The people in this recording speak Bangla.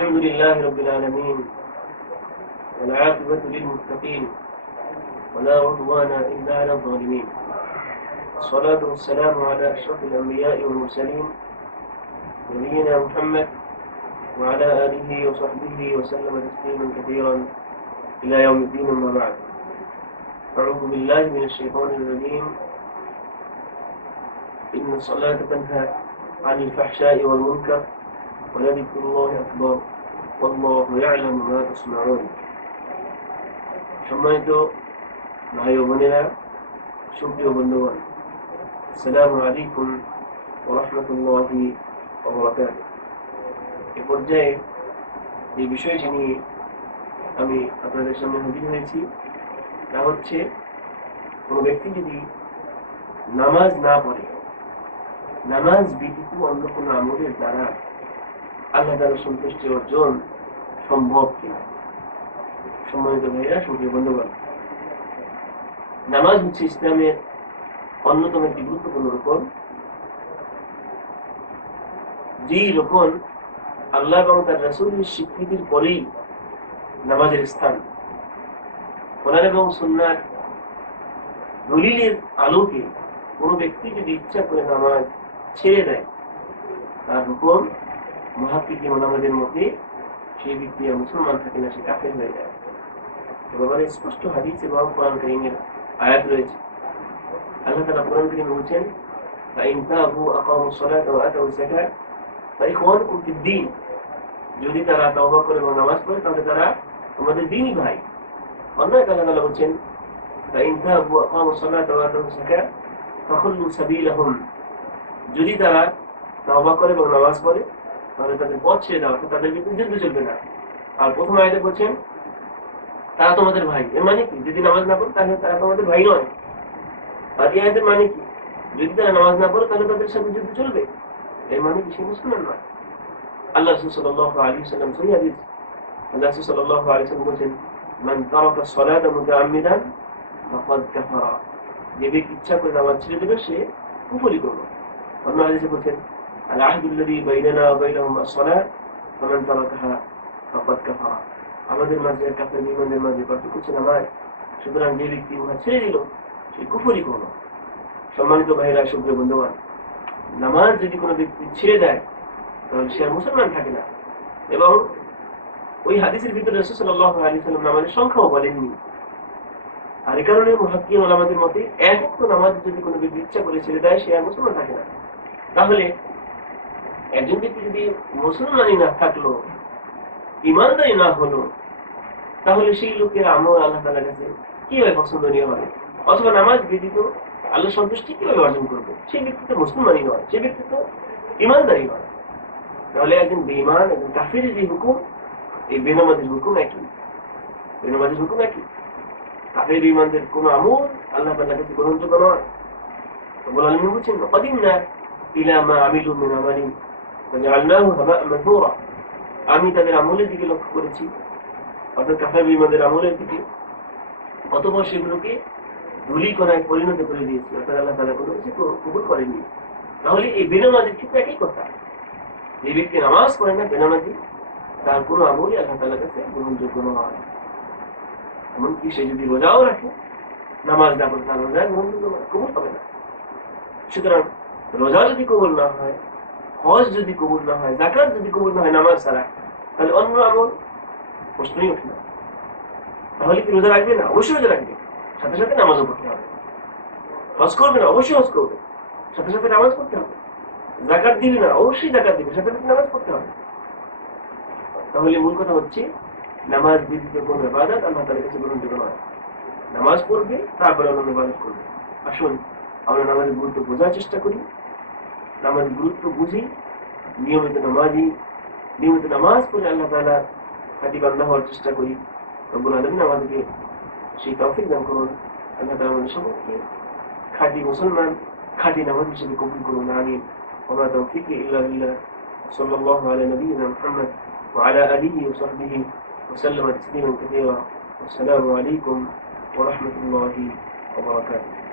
الحمد لله رب العالمين والعاقبة للمتقين ولا عدوان إلا على الظالمين. الصلاة والسلام على أشرف الأنبياء والمرسلين نبينا محمد وعلى آله وصحبه وسلم تسليما كثيرا إلى يوم الدين. أما بعد، أعوذ بالله من الشيطان الرجيم. إن الصلاة تنهى عن الفحشاء والمنكر ولذكر الله أكبر والله يعلم ما تصنعون. সম্মানিত ভাই ও বোনেরা, সুপ্রিয় বন্ধুগণ, আসসালামু আলাইকুম ওয়া রাহমাতুল্লাহি ওয়া বারাকাতুহু। এই পর্যায়ে যে বিষয়টি নিয়ে আমি আপনাদের সামনে হাজির হয়েছি তা হচ্ছে, কোনো ব্যক্তি যদি নামাজ না পড়ে, নামাজ ব্যতীত অন্য কোনো আমলের দ্বারা আল্লাহ তাআলার সন্তুষ্টি অর্জন সম্ভব কিনা। সম্মানিত ভাইরা, সুপ্রিয় বন্ধুগণ, নামাজ হচ্ছে ইসলামের অন্যতম একটি গুরুত্বপূর্ণ রোকন। যেই রোকন আল্লাহ এবং তার রাসূলের স্বীকৃতির পরেই নামাজের স্থান। কোরআন এবং সুন্নাহর দলিলের আলোকে কোনো ব্যক্তি যদি ইচ্ছা করে নামাজ ছেড়ে দেয়, তার হুকুম মুহাক্কিক ওলামাদের মতে সেই ব্যক্তি মুসলমান থাকে না, সে কাফের হয়ে যায়। এবারে স্পষ্ট হাদিস এবং কোরআন কারীমের আয়াত রয়েছে। আল্লাহ তাআলা কোরআন কারীমে বলেছেন, ফাইন তাবু আকামুস সালাতা ওয়া আতাউজ যাকাত ফাইখওয়ানুকুম ফিদ-দীন। যদি তারা তওবা করে এবং নামাজ পড়ে তাহলে তারা তোমাদের দ্বীনি ভাই। অন্য এক আল্লাহ তাআলা বলেছেন, ফাইন তাবু আকামুস সালাতা ওয়া আতাউজ যাকাত ফাখুল্লু সাবিলাহুম। যদি তারা তওবা করে এবং নামাজ পড়ে তাহলে তাদের পথ ছেড়ে দাও, তাদের বিরুদ্ধে চলবে না। আর প্রথম আয়াতে বলছেন, তারা তোমাদের ভাই। এর মানে কি? যদি নামাজ না পড়ে তাহলে তারা তোমাদের ভাই নয়। আর এই আয়াতের মানে কি? যদি তারা নামাজ না পড়ে তাহলে তাদের সাথে যুদ্ধ চলবে। এর মানে কি? সে মুসলমান নয়। আল্লাহ রাসূল সাল্লাল্লাহু আলাইহি ওয়াসাল্লাম সহিহ হাদিস, আল্লাহ রাসূল সাল্লাল্লাহু আলাইহি ওয়াসাল্লাম বলেছেন, মান তারাকা সালাতা মুতাআম্মিদান ফাকাদ কাফারা। যে ব্যক্তি ইচ্ছা করে নামাজ ছেড়ে দেবে সে কুফরি করবে। অন্য হাদিসে বলেছেন, আল আহদুল্লাযী বাইনানা ওয়া বাইনাহুম আস-সালাত ফামান তারাকাহা ফাকাদ কাফারা। আমাদের মাঝে কাফের ঈমানের মাঝে পার্থক্য হচ্ছে নামাজ। সুতরাং যে ব্যক্তি উহা ছেড়ে দিল সে কুফরি করল। সম্মানিত ভাইরা, সুপ্রিয় বন্ধুগণ, নামাজ যদি কোনো ব্যক্তি ছেড়ে দেয় তাহলে সে আর মুসলমান থাকে না। এবং ওই হাদিসের ভিতরে রাসূল সাল্লাল্লাহু আলাইহি ওয়াসাল্লাম নামাজের সংখ্যাও বলেননি। আর এই কারণে মুহাক্কিক ওলামাদের মতে এক ওয়াক্ত নামাজ যদি কোনো ব্যক্তি ইচ্ছা করে ছেড়ে দেয় সে আর মুসলমান থাকে না। তাহলে একজন ব্যক্তি যদি মুসলমানই না থাকলো, ইমানদারি না হলো, তাহলে সেই লোকের আমল আল্লাহ তাআলার কাছে কিভাবে পছন্দনীয় হবে? অথবা নামাজ ব্যতীত আল্লাহর সন্তুষ্টি কিভাবে অর্জন করবে? সেই ব্যক্তি তো মুসলমানই নয়, সেই ব্যক্তি তো ইমানদারি নয়। তাহলে একজন বেঈমান, একজন কাফিরের যে হুকুম, এই বেনামাজির হুকুম একই। বেনামাজির হুকুম একই। কাফির বেঈমানদের কোনো আমল আল্লাহ তাআলার কাছে গ্রহণযোগ্য নয়। রব্বুল আলামিন বলেছেন, ওয়াকাদিমনা ইলা মা আমিলু মিন আমালিন ফাজআলনাহু হাবাআন মানথুরা। আমি তাদের আমলের দিকে লক্ষ্য করেছি, অর্থাৎ কাফের বেঈমানদের আমলের দিকে, অতঃপর সেগুলোকে ধূলিকণায় পরিণত করে দিয়েছি। অর্থাৎ আল্লাহ তাআলা কোনো কিছু কবুল করেননি। তাহলে এই বেনামাজির ক্ষেত্রে একই কথা। যে ব্যক্তি নামাজ পড়ে না, বেনামাজি, তার কোনো আমলই আল্লাহ তাআলার কাছে গ্রহণযোগ্য নয়। এমনকি সে যদি রোজাও রাখে, নামাজ না পড়ে তার রোজা গ্রহণযোগ্য নয়, কবুল হবে না। সুতরাং রোজা যদি কবুল না হয়, হজ যদি কবুল না হয়, যাকাত যদি কবুল না হয় নামাজ ছাড়া, তাহলে অন্য আমল প্রশ্নই ওঠে না। তাহলে কি রোজা রাখবে না? অবশ্যই রোজা রাখবে, সাথে সাথে নামাজও পড়তে হবে। হজ করবে না? অবশ্যই হজ করবে, সাথে সাথে নামাজ পড়তে হবে। যাকাত দিবে না? অবশ্যই যাকাত দিবে, সাথে সাথে নামাজ পড়তে হবে। তাহলে মূল কথা হচ্ছে, নামাজ ব্যতীত কোনো ইবাদত আল্লাহ তাআলার কাছে গ্রহণযোগ্য নয়। নামাজ পড়বে, তারপরে অন্যান্য ইবাদত করবে। আসুন আমরা নামাজের গুরুত্ব বোঝার চেষ্টা করি, নামাজের গুরুত্ব বুঝি, নিয়মিত নামাজ পড়ে আল্লাহ তাআলার খাঁটি বান্দা হওয়ার চেষ্টা করি। রব্বুল আলামিন আমাদেরকে সেই তৌফিক দান করুন। আল্লাহ তাআলা আমাদের সকলকে খাঁটি মুসলমান, খাঁটি নামাজি হিসেবে কবুল করুন। আমিন। ওয়া মা তাওফীকি ইল্লা বিল্লাহ। সাল্লাল্লাহু আলা নাবিয়িনা মুহাম্মদ ওয়া আলা আলিহি ওয়া সাহবিহি ওয়া সাল্লামা তাসলিমান কাসীরা। আসসালামু আলাইকুম ওয়া রাহমাতুল্লাহি ওয়া বারাকাতুহু।